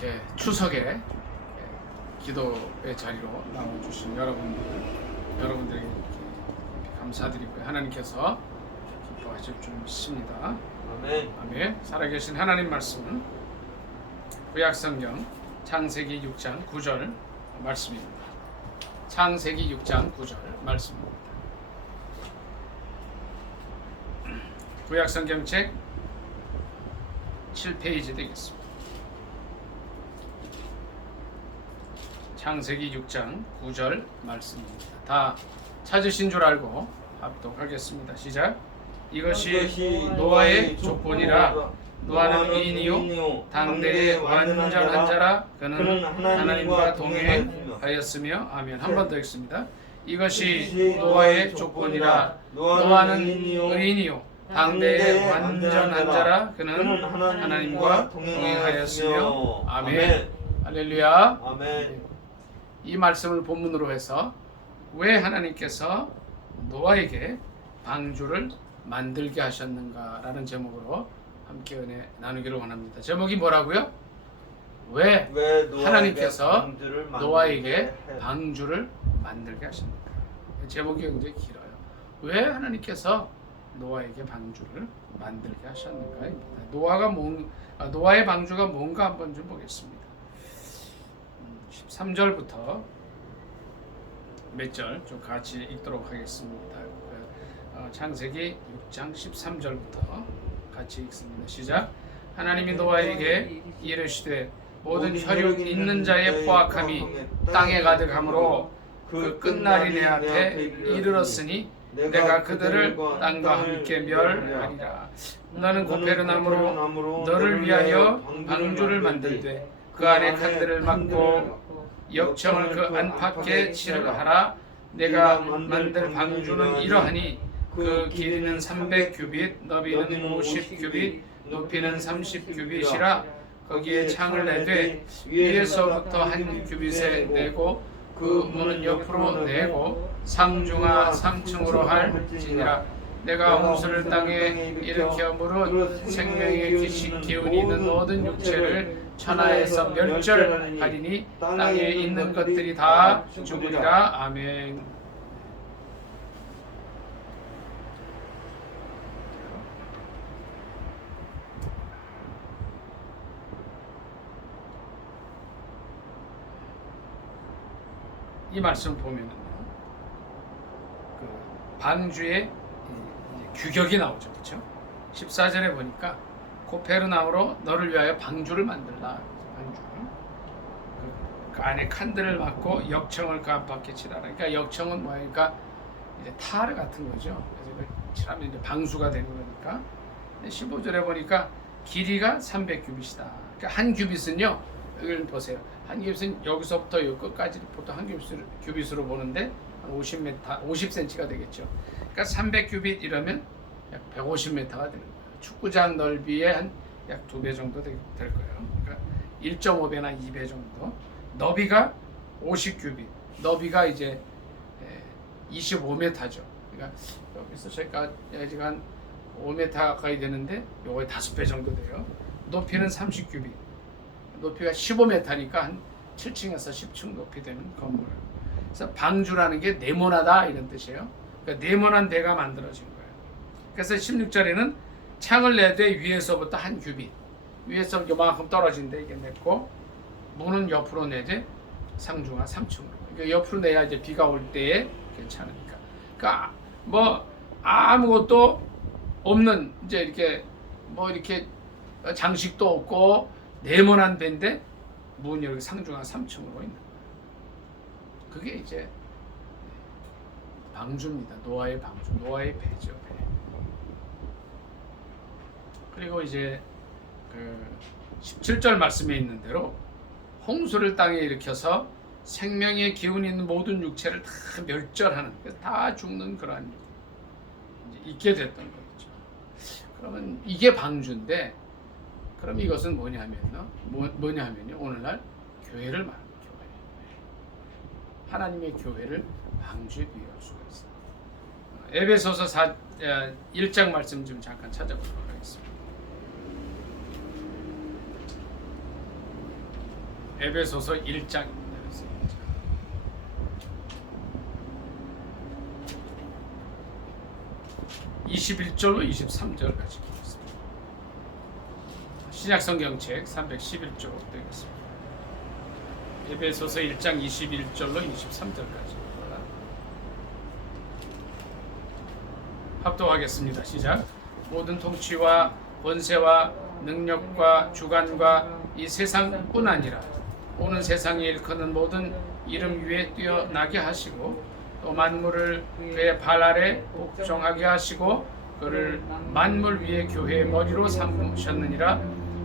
이렇게 추석에 기도의 자리로 나와주신 여러분들에게 이렇게 감사드리고요. 하나님께서 기뻐하실 줄 믿습니다. 아멘. 아멘. 살아계신 하나님 말씀은 구약성경 창세기 6장 9절 말씀입니다. 창세기 6장 9절 말씀입니다. 구약성경 책 7페이지 되겠습니다. 창세기 6장 9절 말씀입니다. 다 찾으신 줄 알고 합독하겠습니다. 시작. 이것이 노아의 조건이라. 노아는 의인이요 당대의 완전한 자라. 그는 하나님과 동행하였으며. 아멘. 한 번 더 읽습니다. 이것이 노아의 조건이라. 노아는 의인이요 당대의 완전한 자라. 그는 하나님과 동행하였으며. 아멘. 할렐루야. 아멘. 이 말씀을 본문으로 해서 왜 하나님께서 노아에게 방주를 만들게 하셨는가라는 제목으로 함께 은혜 나누기를 원합니다. 제목이 뭐라고요? 왜 하나님께서 노아에게 방주를 만들게 하셨는가? 제목이 굉장히 길어요. 왜 하나님께서 노아에게 방주를 만들게 하셨는가입니다. 노아의 방주가 뭔가 한번 좀 보겠습니다. 13절부터 몇 절 좀 같이 읽도록 하겠습니다. 창세기 6장 13절부터 같이 읽습니다. 시작. 하나님이 노아에게 이르시되 모든 혈육 있는 자의 포악함이 땅에 가득하므로 그 끝날이 내 앞에 이르렀으니 내가 그들을 땅과 함께 멸하리라. 너는 고페르나무로 너를 위하여 방주를 만들되 그 안에 칸들을 막고 역청을 그 안팎에 칠하라. 내가 만들 방주는 이러하니 그 길이는 300규빗, 너비는 50규빗, 높이는 30규빗이라. 거기에 창을 내되 위에서부터 한 규빗에 내고 그 문은 옆으로 내고 상중하 3층으로 할지니라. 내가 홍수를 땅에 일으켜 무릇 생명의 기운이 있는 모든 육체를 천하에서 멸절하리니 땅에 있는 것들이 다 죽으리라. 아멘. 이 말씀 보면은요, 그 방주의 규격이 나오죠, 그렇죠? 14절에 보니까 고페르나무로 너를 위하여 방주를 만들라. 방주. 그 안에 칸들을 막고 역청을 그 안팎에 칠하라. 그러니까 역청은 뭐니까 이제 타르 같은 거죠. 그래서 칠하면 이제 방수가 되는 거니까. 15절에 보니까 길이가 300규빗이다. 그러니까 한 규빗은요, 여기 보세요. 한 규빗은 여기서부터 여기 끝까지 보통 한 규빗으로 보는데 한 50cm가 되겠죠. 그러니까 300규빗 이러면 약 150m가 되는 거예요. 축구장 넓이의 한 약 2배 정도 될 거예요. 그러니까 1.5배나 2배 정도. 너비가 50규빗. 너비가 이제 25m죠. 그러니까 여기서 저희가 지금 한 5m 가까이 되는데 요거의 5배 정도 돼요. 높이는 30규빗. 높이가 15m니까 한 7층에서 10층 높이 되는 건물. 그래서 방주라는 게 네모나다 이런 뜻이에요. 그러니까 네모난 배가 만들어진 거예요. 그래서 16절에는 창을 내되 위에서부터 한 규빗, 위에서 요만큼 떨어진데 이게 냈고, 문은 옆으로 내되 상중하 3층으로. 그러니까 옆으로 내야 이제 비가 올 때에 괜찮으니까. 그러니까 뭐 아무것도 없는 이제 이렇게 뭐 이렇게 장식도 없고 네모난 배인데 문이 여기 상중하 3층으로 있는 거예요. 그게 이제 방주입니다. 노아의 방주, 노아의 배죠. 배. 그리고 이제 그 17절 말씀에 있는 대로 홍수를 땅에 일으켜서 생명의 기운이 있는 모든 육체를 다 멸절하는, 다 죽는 그러한 일이 있게 됐던 거죠. 그러면 이게 방주인데, 그럼 이것은 뭐냐면요, 오늘날 교회를 말합니다. 교회. 하나님의 교회를 방주에 비유할 수가 있어요. 에베소서 1장 말씀 좀 잠깐 찾아보도록 하겠습니다. 에베소서 1장입니다. 21절로 23절까지 보겠습니다. 신약성경책 311쪽 되겠습니다. 에베소서 1장 21절로 23절까지 합독하겠습니다. 시작. 모든 통치와 권세와 능력과 주관과 이 세상뿐 아니라 오는 세상에 일컫는 모든 이름 위에 뛰어나게 하시고 또 만물을 그의 발 아래 복종하게 하시고 그를 만물 위에 교회의 머리로 삼으셨느니라.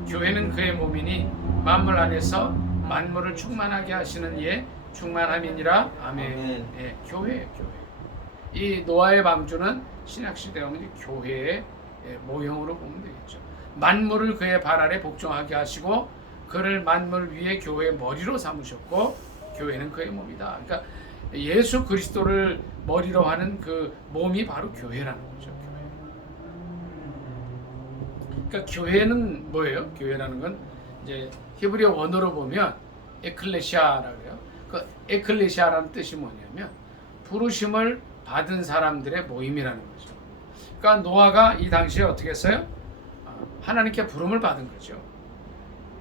교회는 그의 몸이니 만물 안에서 만물을 충만하게 하시는 이의 충만함이니라. 아멘. 예, 교회예요, 교회. 이 노아의 방주는 신약시대에 오면 교회의 모형으로 보면 되겠죠. 만물을 그의 발 아래 복종하게 하시고 그를 만물 위에 교회의 머리로 삼으셨고 교회는 그의 몸이다. 그러니까 예수 그리스도를 머리로 하는 그 몸이 바로 교회라는 거죠. 교회. 그러니까 교회는 뭐예요? 교회라는 건 이제 히브리어 원어로 보면 에클레시아라고 해요. 그 에클레시아라는 뜻이 뭐냐면 부르심을 받은 사람들의 모임이라는 거죠. 그러니까 노아가 이 당시에 어떻게 했어요? 하나님께 부름을 받은 거죠.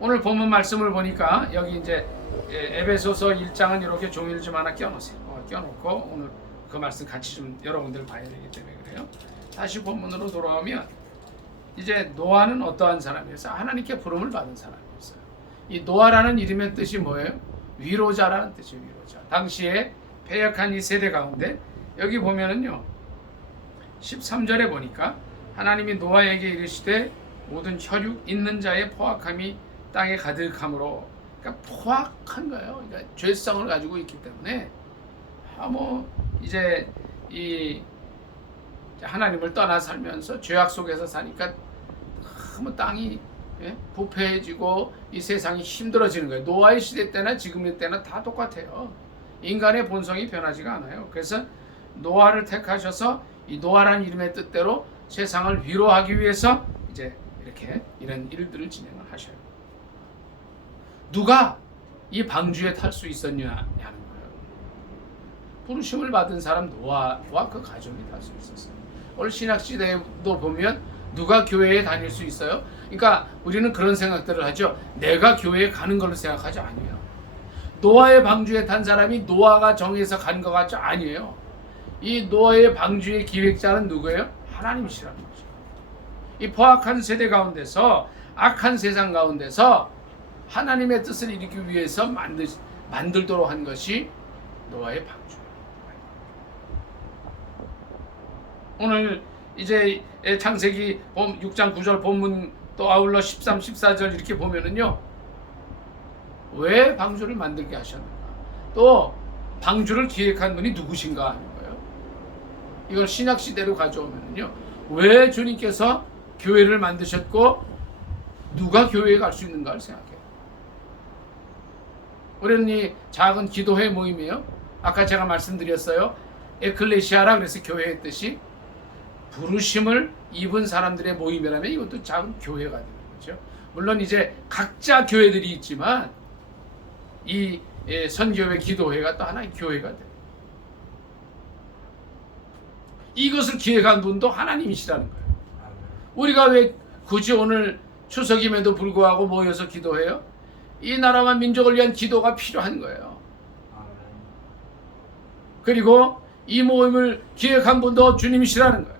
오늘 본문 말씀을 보니까 여기 이제 에베소서 1장은 이렇게 종이를 좀 하나 껴놓으세요. 껴놓고 오늘 그 말씀 같이 좀 여러분들 봐야 되기 때문에 그래요. 다시 본문으로 돌아오면 이제 노아는 어떠한 사람이었어요? 하나님께 부름을 받은 사람이었어요. 이 노아라는 이름의 뜻이 뭐예요? 위로자라는 뜻이에요. 위로자. 당시에 패역한 이 세대 가운데 여기 보면은요 13절에 보니까 하나님이 노아에게 이르시되 모든 혈육 있는 자의 포악함이 땅에 가득함으로, 그러니까 포악한 거예요. 그러니까 죄성을 가지고 있기 때문에 이제 이 하나님을 떠나 살면서 죄악 속에서 사니까 너무 땅이 부패해지고 이 세상이 힘들어지는 거예요. 노아의 시대 때나 지금의 때나 다 똑같아요. 인간의 본성이 변하지가 않아요. 그래서 노아를 택하셔서 이 노아라는 이름의 뜻대로 세상을 위로하기 위해서 이제 이렇게 이런 일들을 진행을 하셔요. 누가 이 방주에 탈 수 있었냐는 거예요. 부르심을 받은 사람 노아와 그 가족이 탈 수 있었어요. 오늘 신학시대에도 보면 누가 교회에 다닐 수 있어요? 그러니까 우리는 그런 생각들을 하죠. 내가 교회에 가는 걸로 생각하지 아니에요. 노아의 방주에 탄 사람이 노아가 정해서 간 것 같죠? 아니에요. 이 노아의 방주의 기획자는 누구예요? 하나님이시라는 거죠. 이 포악한 세대 가운데서 악한 세상 가운데서 하나님의 뜻을 이루기 위해서 만들도록 한 것이 노아의 방주. 오늘 이제 창세기 6장 9절 본문 또 아울러 13, 14절 이렇게 보면은요. 왜 방주를 만들게 하셨는가? 또 방주를 기획한 분이 누구신가 하는 거예요. 이걸 신약 시대로 가져오면은요. 왜 주님께서 교회를 만드셨고 누가 교회에 갈 수 있는가를 생각해요. 우리는 이 작은 기도회 모임이에요. 아까 제가 말씀드렸어요. 에클레시아라 그래서 교회의 뜻이 부르심을 입은 사람들의 모임이라면 이것도 작은 교회가 되는 거죠. 물론 이제 각자 교회들이 있지만 이 선교회 기도회가 또 하나의 교회가 돼요. 이것을 기획한 분도 하나님이시라는 거예요. 우리가 왜 굳이 오늘 추석임에도 불구하고 모여서 기도해요? 이 나라와 민족을 위한 기도가 필요한 거예요. 그리고 이 모임을 기획한 분도 주님이시라는 거예요.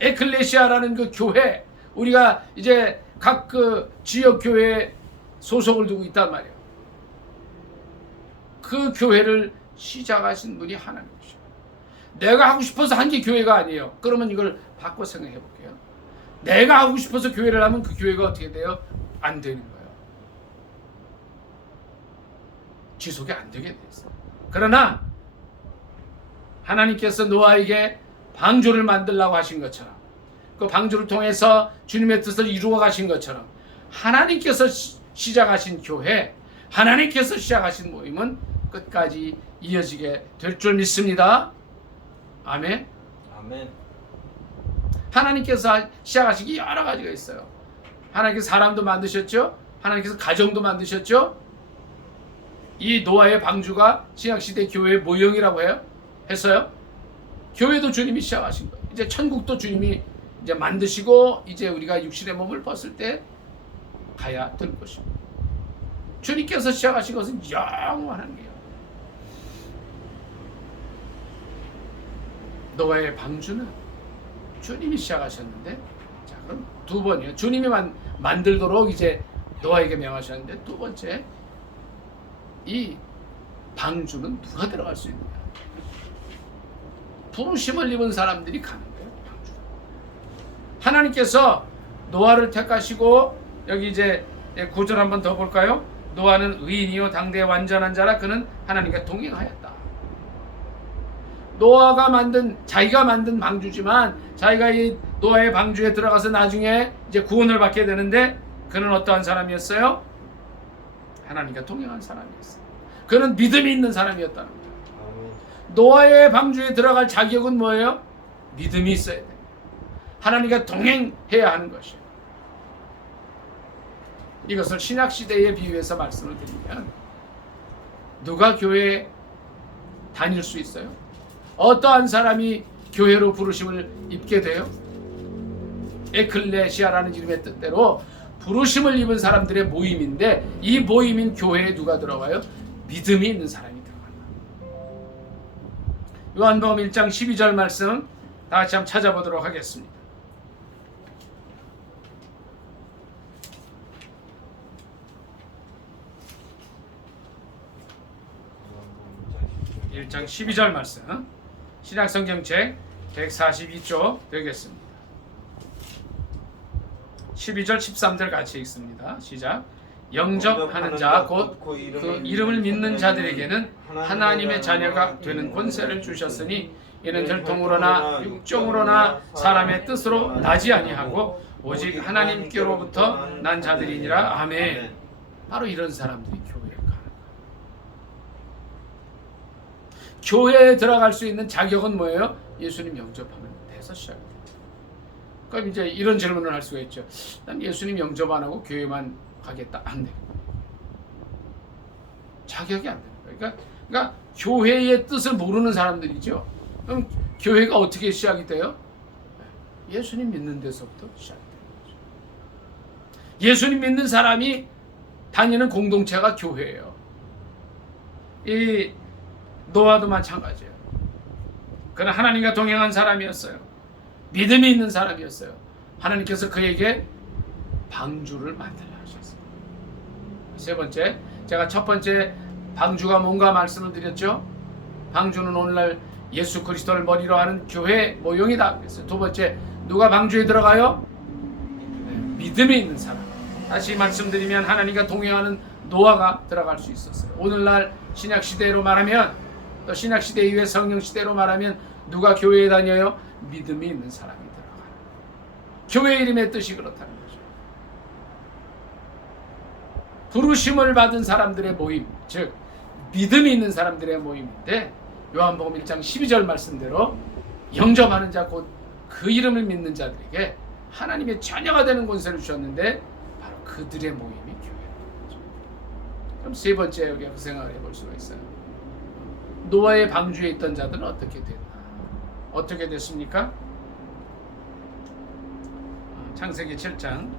에클레시아라는 그 교회, 우리가 이제 각 그 지역 교회에 소속을 두고 있단 말이에요. 그 교회를 시작하신 분이 하나님이시죠. 내가 하고 싶어서 한 게 교회가 아니에요. 그러면 이걸 바꿔 생각해 볼게요. 내가 하고 싶어서 교회를 하면 그 교회가 어떻게 돼요? 안 되는 거예요. 지속이 안 되게 돼 있어요. 그러나 하나님께서 노아에게 방주를 만들라고 하신 것처럼 그 방주를 통해서 주님의 뜻을 이루어 가신 것처럼 하나님께서 시작하신 교회, 하나님께서 시작하신 모임은 끝까지 이어지게 될 줄 믿습니다. 아멘. 아멘. 하나님께서 시작하신 게 여러 가지가 있어요. 하나님께서 사람도 만드셨죠. 하나님께서 가정도 만드셨죠. 이 노아의 방주가 신약시대 교회의 모형이라고 했어요. 교회도 주님이 시작하신 거예요. 이제 천국도 주님이 이제 만드시고 이제 우리가 육신의 몸을 벗을 때 가야 될 것입니다. 주님께서 시작하신 것은 영원한 거예요. 노아의 방주는 주님이 시작하셨는데, 자 그럼 두 번이요. 주님이 만들도록 이제 노아에게 명하셨는데, 두 번째, 이 방주는 누가 들어갈 수 있느냐? 부르심을 입은 사람들이 가는 거예요. 방주. 하나님께서 노아를 택하시고, 여기 이제 9절 한번 더 볼까요? 노아는 의인이요 당대의 완전한 자라. 그는 하나님과 동행하였다. 노아가 자기가 만든 방주지만, 자기가 이 노아의 방주에 들어가서 나중에 이제 구원을 받게 되는데, 그는 어떠한 사람이었어요? 하나님과 동행한 사람이었어요. 그는 믿음이 있는 사람이었다는 거예요. 노아의 방주에 들어갈 자격은 뭐예요? 믿음이 있어야 돼요. 하나님과 동행해야 하는 것이에요. 이것을 신약시대에 비유해서 말씀을 드리면, 누가 교회에 다닐 수 있어요? 어떠한 사람이 교회로 부르심을 입게 돼요? 에클레시아라는 이름의 뜻대로 부르심을 입은 사람들의 모임인데, 이 모임인 교회에 누가 들어가요? 믿음이 있는 사람이 들어간다. 요한복음 1장 12절 말씀 다 같이 한번 찾아보도록 하겠습니다. (1장 12절) 말씀, 신약성경책 142쪽 되겠습니다. 12절 13절 같이 읽습니다. 시작. 영접하는 자 곧 그 이름을 믿는 자들에게는 하나님의 자녀가 되는 권세를 주셨으니 이는 혈통으로나 육정으로나 사람의 뜻으로 나지 아니하고 오직 하나님께로부터 난 자들이니라. 아멘. 바로 이런 사람들이 교회에 가는 거예요. 교회에 들어갈 수 있는 자격은 뭐예요? 예수님 영접하면 돼서 시작돼요. 그럼 이제 이런 질문을 할 수가 있죠. 난 예수님 영접 안 하고 교회만 가겠다. 안 돼요. 자격이 안 되는 거예요. 그러니까 교회의 뜻을 모르는 사람들이죠. 그럼 교회가 어떻게 시작이 돼요? 예수님 믿는 데서부터 시작이 되는 거죠. 예수님 믿는 사람이 다니는 공동체가 교회예요. 이 노아도 마찬가지예요. 그는 하나님과 동행한 사람이었어요. 믿음이 있는 사람이었어요. 하나님께서 그에게 방주를 만들라 하셨어요. 세 번째, 제가 첫 번째 방주가 뭔가 말씀을 드렸죠. 방주는 오늘날 예수 그리스도를 머리로 하는 교회 모형이다 그랬어요. 두 번째, 누가 방주에 들어가요? 믿음이 있는 사람. 다시 말씀드리면 하나님과 동행하는 노아가 들어갈 수 있었어요. 오늘날 신약시대로 말하면, 또 신약시대 이후의 성령시대로 말하면 누가 교회에 다녀요? 믿음이 있는 사람이 들어가요. 교회 이름의 뜻이 그렇다는 거죠. 부르심을 받은 사람들의 모임, 즉 믿음이 있는 사람들의 모임인데, 요한복음 1장 12절 말씀대로 영접하는 자 곧 그 이름을 믿는 자들에게 하나님의 자녀가 되는 권세를 주셨는데, 바로 그들의 모임이 교회라는 거죠. 그럼 세 번째 여기 그 생각을 해볼 수가 있어요. 노아의 방주에 있던 자들은 어떻게 됐나? 어떻게 됐습니까? 창세기 7장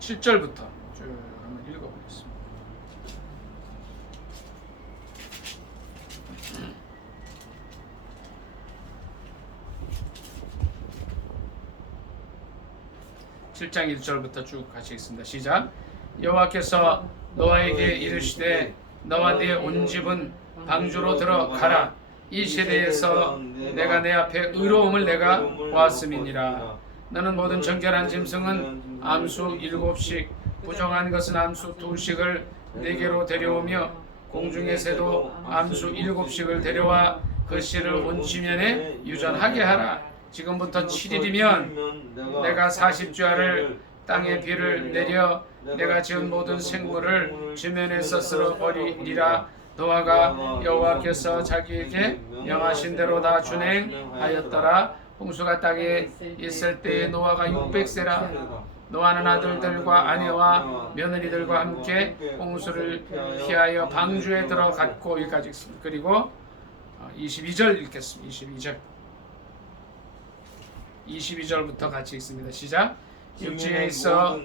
7절부터 쭉 한번 읽어보겠습니다. (7장 1절부터) 쭉 같이 읽습니다. 시작. 여호와께서 노아에게 이르시되 너와 네 온 집은 방주로 들어가라. 이 세대에서 내가 내 앞에 의로움을 내가 보았음이니라. 너는 모든 정결한 짐승은 암수 7씩, 부정한 것은 암수 2씩을 내게로 데려오며 공중의 새도 암수 7씩을 데려와 그 씨를 온 지면에 유전하게 하라. 지금부터 7일이면 내가 40주야를 땅에 비를 내려 내가 지은 모든 생물을 지면에서 쓸어버리리라. 노아가 여호와께서 자기에게 명하신 대로 다 준행하였더라. 홍수가 땅에 있을 때에 노아가 600세라. 노아는 아들들과 아내와 며느리들과 함께 홍수를 피하여 방주에 들어갔고, 여기까지 있습니다. 그리고 22절 읽겠습니다. 22절부터 같이 읽습니다. 시작. 육지에 있어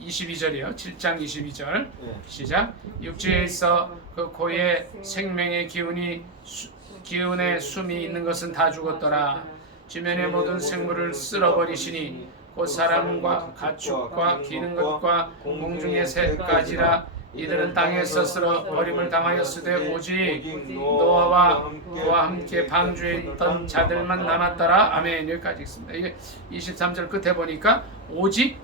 22절이요. 7장 22절. 시작. 육지에 있어 그 고의 생명의 기운에 숨이 있는 것은 다 죽었더라. 지면의 모든 생물을 쓸어버리시니 곧 사람과 가축과 기는 것과 공중의 새까지라. 이들은 땅에서 쓸어버림을 당하였으되 오직 노아와 그와 함께 방주에 있던 자들만 남았더라. 아멘. 여기까지 있습니다. 이게 23절 끝에 보니까 오직,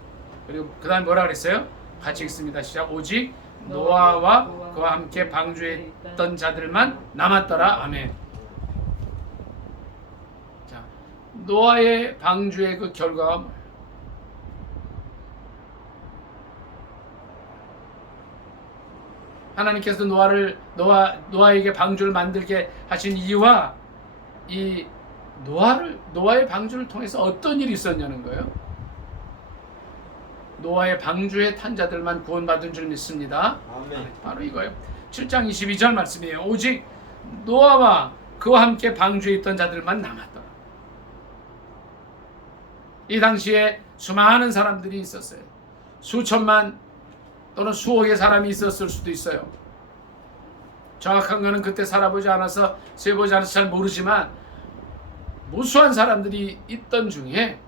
그리고 그 다음에 뭐라 그랬어요? 같이 읽습니다. 시작. 오직 노아와 그와 함께 방주에 있던 자들만 남았더라. 아멘. 자, 노아의 방주의 그 결과가 뭐예요? 하나님께서 노아에게 방주를 만들게 하신 이유와 이 노아의 방주를 통해서 어떤 일이 있었냐는 거예요. 노아의 방주에 탄 자들만 구원받은 줄 믿습니다. 아멘. 바로 이거예요. 7장 22절 말씀이에요. 오직 노아와 그와 함께 방주에 있던 자들만 남았더라. 이 당시에 수많은 사람들이 있었어요. 수천만 또는 수억의 사람이 있었을 수도 있어요. 정확한 거는 그때 살아보지 않아서 세보지 않아서 잘 모르지만 무수한 사람들이 있던 중에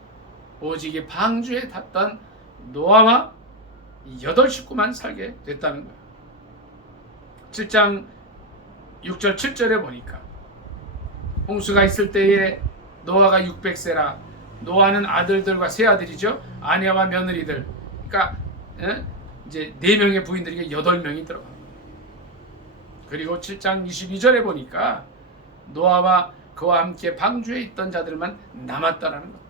오직 이 방주에 탔던 노아와 8 식구만 살게 됐다는 거예요. 7장 6절 7절에 보니까 홍수가 있을 때에 노아가 600세라. 노아는 아들들과 세 아들이죠. 아내와 며느리들. 그러니까 이제 4명의 부인들이 8명이 들어갑니다. 그리고 7장 22절에 보니까 노아와 그와 함께 방주에 있던 자들만 남았다라는 겁니다.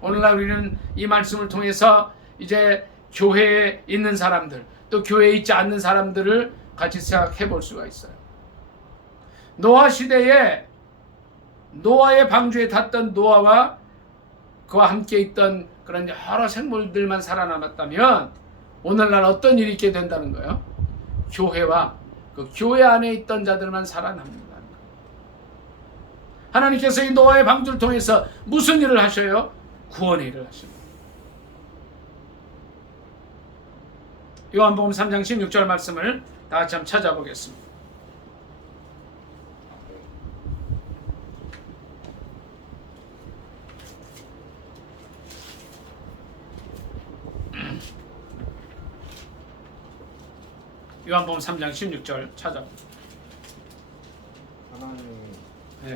오늘날 우리는 이 말씀을 통해서 이제 교회에 있는 사람들, 또 교회에 있지 않는 사람들을 같이 생각해 볼 수가 있어요. 노아 시대에 노아의 방주에 탔던 노아와 그와 함께 있던 그런 여러 생물들만 살아남았다면 오늘날 어떤 일이 있게 된다는 거예요? 교회와 그 교회 안에 있던 자들만 살아남는다는 거예요. 하나님께서 이 노아의 방주를 통해서 무슨 일을 하셔요? 구원의 일을 하십니다. 요한복음 3장 16절 말씀을 다 같이 한번 찾아보겠습니다. 요한복음 3장 16절 찾아봅니다.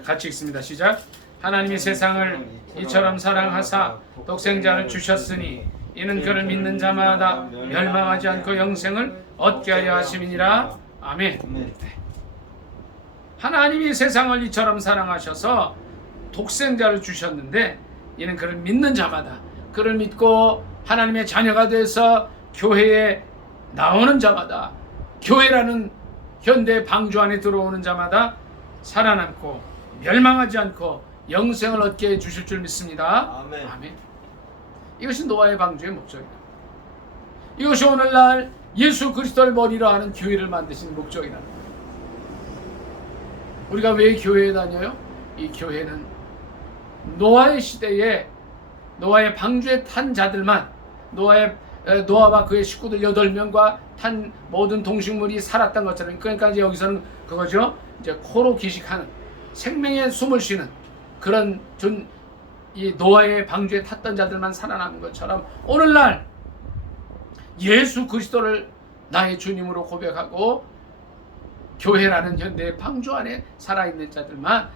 같이 읽습니다. 시작. 하나님이 세상을 이처럼 사랑하사 독생자를 주셨으니 이는 그를 믿는 자마다 멸망하지 않고 영생을 얻게 하여 하심이니라. 아멘. 하나님이 세상을 이처럼 사랑하셔서 독생자를 주셨는데 이는 그를 믿는 자마다, 그를 믿고 하나님의 자녀가 돼서 교회에 나오는 자마다, 교회라는 현대 방주 안에 들어오는 자마다 살아남고 멸망하지 않고 영생을 얻게 해 주실 줄 믿습니다. 아멘. 아멘. 이것이 노아의 방주의 목적이다. 이것이 오늘날 예수 그리스도를 머리로 하는 교회를 만드신 목적이라는 거예요. 우리가 왜 교회에 다녀요? 이 교회는 노아의 시대에 노아의 방주에 탄 자들만, 노아와 그의 식구들 8명과 탄 모든 동식물이 살았던 것처럼, 그러니까 이제 여기서는 그거죠. 이제 코로 기식하는, 생명의 숨을 쉬는 그런 이 노아의 방주에 탔던 자들만 살아남은 것처럼 오늘날 예수 그리스도를 나의 주님으로 고백하고 교회라는 현대의 방주 안에 살아있는 자들만,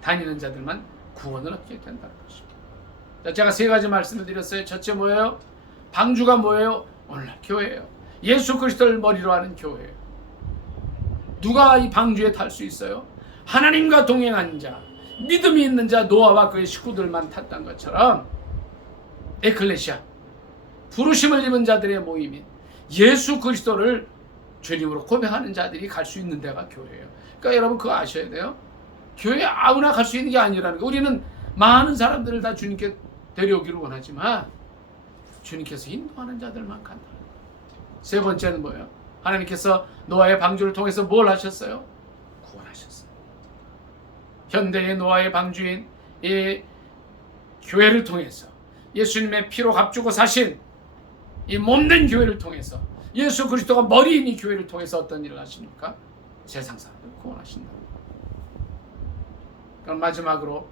다니는 자들만 구원을 얻게 된다는 것입니다. 제가 3가지 말씀을 드렸어요. 첫째 뭐예요? 방주가 뭐예요? 오늘날 교회예요. 예수 그리스도를 머리로 하는 교회예요. 누가 이 방주에 탈 수 있어요? 하나님과 동행한 자, 믿음이 있는 자, 노아와 그의 식구들만 탔던 것처럼 에클레시아, 부르심을 입은 자들의 모임인 예수 그리스도를 주님으로 고백하는 자들이 갈 수 있는 데가 교회예요. 그러니까 여러분 그거 아셔야 돼요. 교회에 아무나 갈 수 있는 게 아니라는 거. 우리는 많은 사람들을 다 주님께 데려오기를 원하지만 주님께서 인도하는 자들만 간다. 세 번째는 뭐예요? 하나님께서 노아의 방주를 통해서 뭘 하셨어요? 구원하셨어요. 현대의 노아의 방주인 이 교회를 통해서 예수님의 피로 값주고 사신 이 몸된 교회를 통해서 예수 그리스도가 머리인 이 교회를 통해서 어떤 일을 하십니까? 세상 사람을 구원하신다. 그럼 마지막으로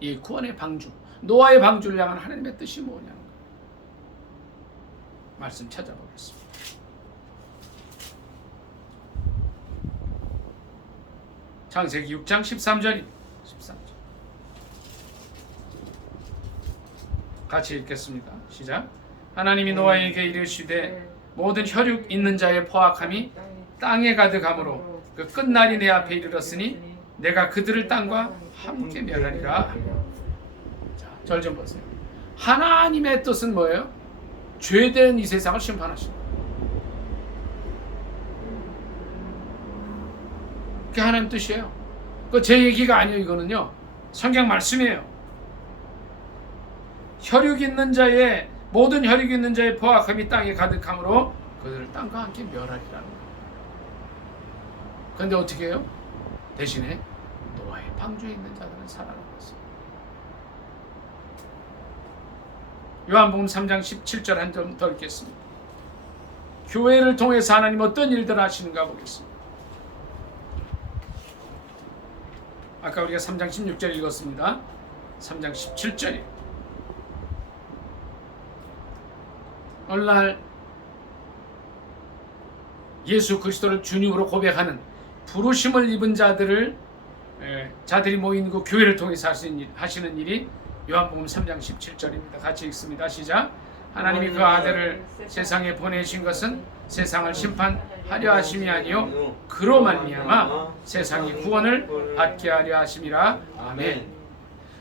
이 구원의 방주, 노아의 방주를 향한 하나님의 뜻이 뭐냐는 거예요. 말씀 찾아보겠습니다. 창세기 6장 13절입니다. 13절. 같이 읽겠습니다. 시작. 하나님이 노아에게 이르시되 모든 혈육 있는 자의 포악함이 땅에 가득하므로 그 끝날이 내 앞에 이르렀으니 내가 그들을 땅과 함께 멸하리라. 자, 절 좀 보세요. 하나님의 뜻은 뭐예요? 죄된 이 세상을 심판하신다. 그게 하나님 뜻이에요. 그 제 얘기가 아니에요. 이거는요 성경 말씀이에요. 혈육 있는 자의 모든 혈육 있는 자의 포악함이 땅에 가득하므로 그들을 땅과 함께 멸하리라는 거예요. 그런데 어떻게 해요? 대신에 노아의 방주에 있는 자들은 살아남았어요. 요한복음 3장 17절 한 점 더 읽겠습니다. 교회를 통해서 하나님 어떤 일들을 하시는가 보겠습니다. 아까 우리가 3장 16절 읽었습니다. 3장 17절이에요. 어느 날 예수 그리스도를 주님으로 고백하는 부르심을 입은 자들이 모인 그 교회를 통해서 하시는 일이 요한복음 3장 17절입니다. 같이 읽습니다. 시작. 하나님이 그 아들을 세상에 보내신 것은 세상을 심판하려 하심이 아니요 그로 말미암아 세상이 구원을 받게 하려 하심이라. 아멘.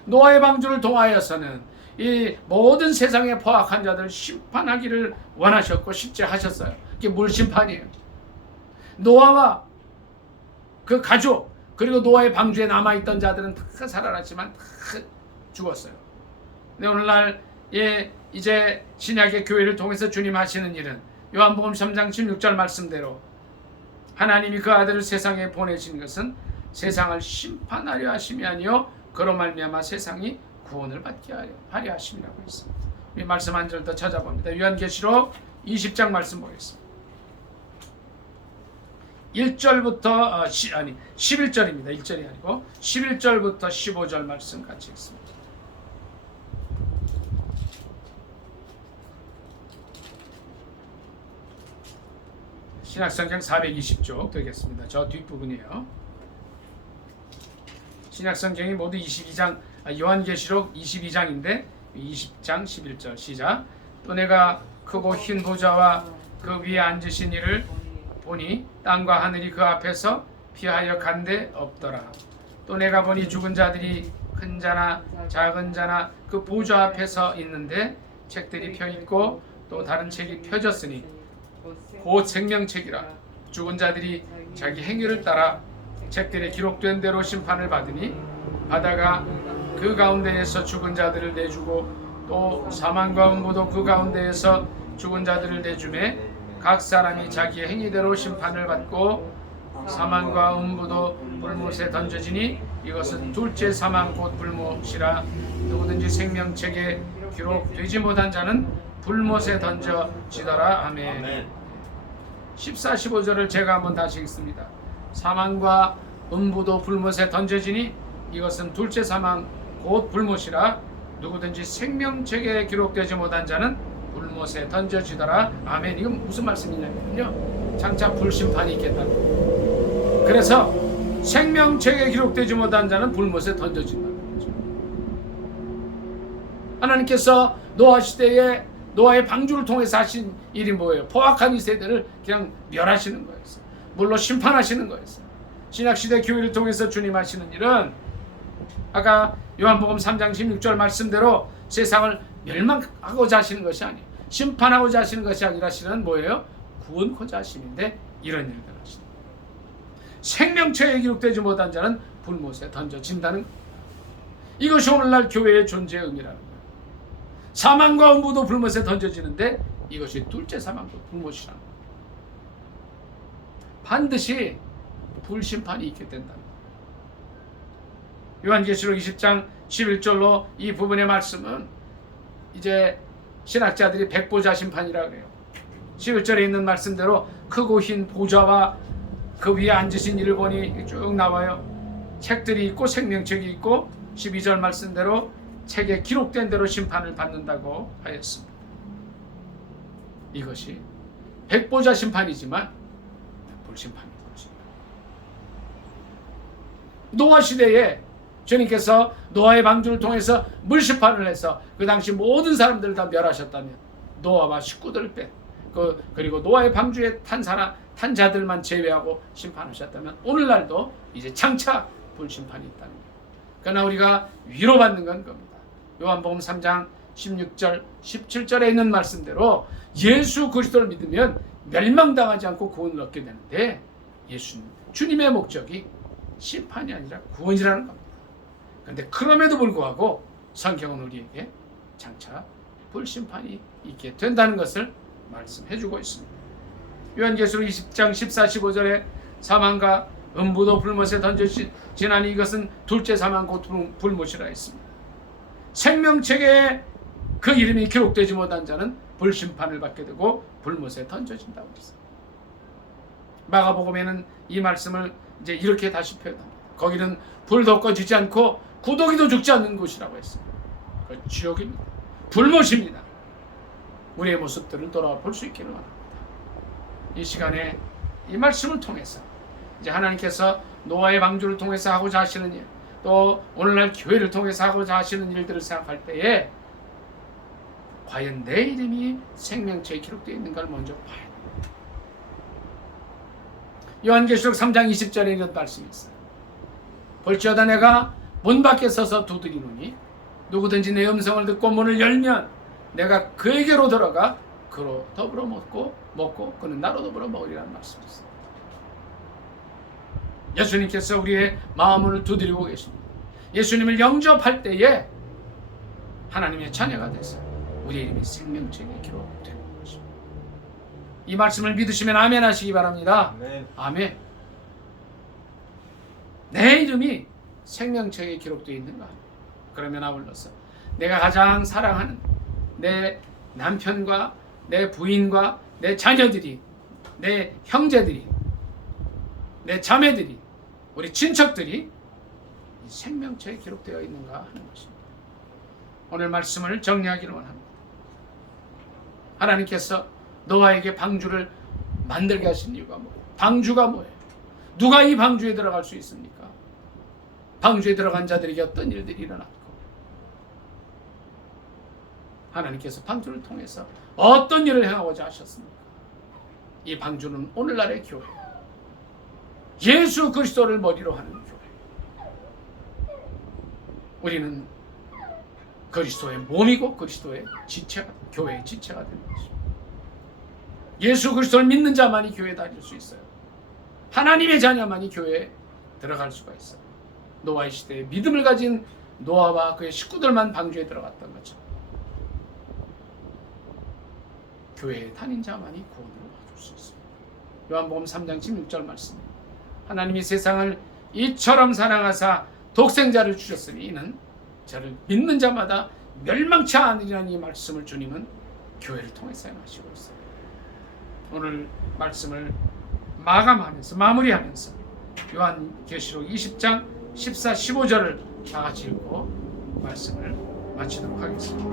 노아의 방주를 통하여서는 이 모든 세상의 포악한 자들을 심판하기를 원하셨고 실제 하셨어요. 이게 물심판이에요. 노아와 그 가족 그리고 노아의 방주에 남아있던 자들은 다 살아났지만 다 죽었어요. 근데 오늘날 이제 신약의 교회를 통해서 주님 하시는 일은 요한복음 3장 16절 말씀대로 하나님이 그 아들을 세상에 보내신 것은 세상을 심판하려 하심이 아니요 그로 말미암아 세상이 구원을 받게 하려 하심이라고 했습니다. 우리 말씀 한 절 더 찾아봅니다. 요한계시록 20장 말씀 보겠습니다. 1절부터 11절입니다. 1절이 아니고 11절부터 15절 말씀 같이 읽습니다. 신약성경 420쪽 되겠습니다. 저 뒷부분이에요. 신약성경이 모두 22장, 요한계시록 22장인데 20장 11절 시작. 또 내가 크고 흰 보좌와 그 위에 앉으신 이를 보니 땅과 하늘이 그 앞에서 피하여 간데 없더라. 또 내가 보니 죽은 자들이 큰 자나 작은 자나 그 보좌 앞에 서 있는데 책들이 펴 있고 또 다른 책이 펴졌으니 곧 생명책이라. 죽은 자들이 자기 행위를 따라 책들에 기록된 대로 심판을 받으니 바다가 그 가운데에서 죽은 자들을 내주고 또 사망과 음부도 그 가운데에서 죽은 자들을 내주매 각 사람이 자기의 행위대로 심판을 받고 사망과 음부도 불못에 던져지니 이것은 둘째 사망 곧 불못이라. 누구든지 생명책에 기록되지 못한 자는 불못에 던져지더라. 아멘. 14, 15절을 제가 한번 다시 읽습니다. 사망과 음부도 불못에 던져지니 이것은 둘째 사망 곧 불못이라. 누구든지 생명책에 기록되지 못한 자는 불못에 던져지더라. 아멘. 이건 무슨 말씀이냐면요, 장차 불심판이 있겠다고. 그래서 생명책에 기록되지 못한 자는 불못에 던져진다는 거죠. 하나님께서 노아 시대에 노아의 방주를 통해서 하신 일이 뭐예요? 포악한 이 세대를 그냥 멸하시는 거였어요. 물로 심판하시는 거였어요. 신약시대 교회를 통해서 주님 하시는 일은 아까 요한복음 3장 16절 말씀대로 세상을 멸망하고자 하시는 것이 아니에요. 심판하고자 하시는 것이 아니라 실은 뭐예요? 구원코자 하심인데 이런 일을 하시는 거예요. 생명체에 기록되지 못한 자는 불못에 던져진다는 거예요. 이것이 오늘날 교회의 존재의 의미라는 거예요. 사망과 음부도 불못에 던져지는데 이것이 둘째 사망과 불못이라는 거예요. 반드시 불심판이 있게 된다. 요한계시록 20장 11절로 이 부분의 말씀은 이제 신학자들이 백보자 심판이라고 해요. 11절에 있는 말씀대로 크고 흰 보좌와 그 위에 앉으신 이를 보니 쭉 나와요. 책들이 있고 생명책이 있고 12절 말씀대로 책에 기록된 대로 심판을 받는다고 하였습니다. 이것이 백보자 심판이지만 불심판입니다. 노아 시대에 주님께서 노아의 방주를 통해서 물심판을 해서 그 당시 모든 사람들을 다 멸하셨다면 노아와 식구들을 뺀 그리고 노아의 방주에 탄 자들만 제외하고 심판하셨다면 오늘날도 이제 장차 불심판이 있다는 거예요. 그러나 우리가 위로받는 건 겁니다. 요한복음 3장 16절 17절에 있는 말씀대로 예수 그리스도를 믿으면 멸망당하지 않고 구원을 얻게 되는데 주님의 목적이 심판이 아니라 구원이라는 겁니다. 그런데 그럼에도 불구하고 성경은 우리에게 장차 불심판이 있게 된다는 것을 말씀해주고 있습니다. 요한계시록 20장 14, 15절에 사망과 음부도 불못에 던져지나니 이것은 둘째 사망 곧 불못이라 했습니다. 생명책에 그 이름이 기록되지 못한 자는 불심판을 받게 되고 불못에 던져진다고 했습니다. 마가복음에는 이 말씀을 이제 이렇게 다시 표현합니다. 거기는 불도 꺼지지 않고 구더기도 죽지 않는 곳이라고 했습니다. 그 지옥입니다. 불못입니다. 우리의 모습들을 돌아와 볼 수 있기를 원합니다. 이 시간에 이 말씀을 통해서 이제 하나님께서 노아의 방주를 통해서 하고자 하시는 일, 또 오늘날 교회를 통해서 하고자 하시는 일들을 생각할 때에 과연 내 이름이 생명책에 기록되어 있는가를 먼저 봐야 됩니다. 요한계시록 3장 20절에 이런 말씀이 있어요. 볼지어다 내가 문 밖에 서서 두드리노니 누구든지 내 음성을 듣고 문을 열면 내가 그에게로 들어가 그로 더불어 먹고 그는 나로 더불어 먹으리라는 말씀이 있어요. 예수님께서 우리의 마음을 두드리고 계십니다. 예수님을 영접할 때에 하나님의 자녀가 돼서 우리의 이름이 생명책에 기록되는 것입니다. 이 말씀을 믿으시면 아멘 하시기 바랍니다. 아멘. 아멘. 내 이름이 생명책에 기록되어 있는가? 그러면 아울러서 내가 가장 사랑하는 내 남편과 내 부인과 내 자녀들이, 내 형제들이, 내 자매들이, 우리 친척들이 생명책에 기록되어 있는가 하는 것입니다. 오늘 말씀을 정리하기를 원합니다. 하나님께서 노아에게 방주를 만들게 하신 이유가 뭐예요? 방주가 뭐예요? 누가 이 방주에 들어갈 수 있습니까? 방주에 들어간 자들에게 어떤 일들이 일어났고 하나님께서 방주를 통해서 어떤 일을 행하고자 하셨습니까? 이 방주는 오늘날의 교회, 예수 그리스도를 머리로 하는 교회. 우리는 그리스도의 몸이고 그리스도의 지체가, 교회의 지체가 되는 것입니다. 예수 그리스도를 믿는 자만이 교회에 다닐 수 있어요. 하나님의 자녀만이 교회에 들어갈 수가 있어요. 노아의 시대에 믿음을 가진 노아와 그의 식구들만 방주에 들어갔던 것처럼 교회에 다닌 자만이 구원을 얻을 수 있습니다. 요한복음 3장 16절 말씀. 하나님이 세상을 이처럼 사랑하사 독생자를 주셨으니 이는 저를 믿는 자마다 멸망치 않으리라는 이 말씀을 주님은 교회를 통해서 행하시고 있어요. 오늘 말씀을 마감하면서 마무리하면서 요한계시록 20장 14, 15절을 다 같이 읽고 말씀을 마치도록 하겠습니다.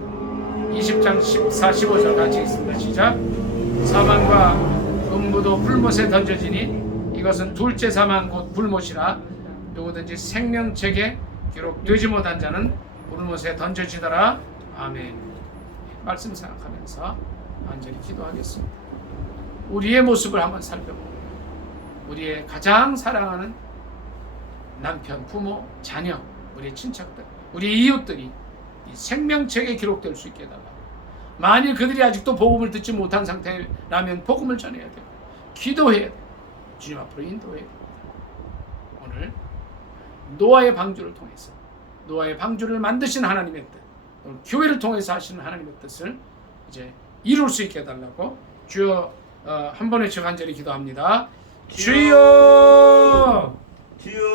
20장 14, 15절 같이 읽습니다. 시작. 사망과 음부도 불못에 던져지니 이것은 둘째 사망 곧 불못이라 누구든지 생명책에 기록되지 못한 자는 불못에 던져지더라. 아멘. 말씀 생각하면서 간절히 기도하겠습니다. 우리의 모습을 한번 살펴보고 우리의 가장 사랑하는 남편, 부모, 자녀, 우리 친척들, 우리 이웃들이 이 생명책에 기록될 수 있게 해달라. 만일 그들이 아직도 복음을 듣지 못한 상태라면 복음을 전해야 돼요. 기도해야 돼요. 주님 앞으로 인도해야 됩니다. 오늘 노아의 방주를 통해서 노아의 방주를 만드신 하나님의 뜻, 오늘 교회를 통해서 하시는 하나님의 뜻을 이제 이룰 수 있게 해달라고 주여 한 번에 저 간절히 기도합니다. 주여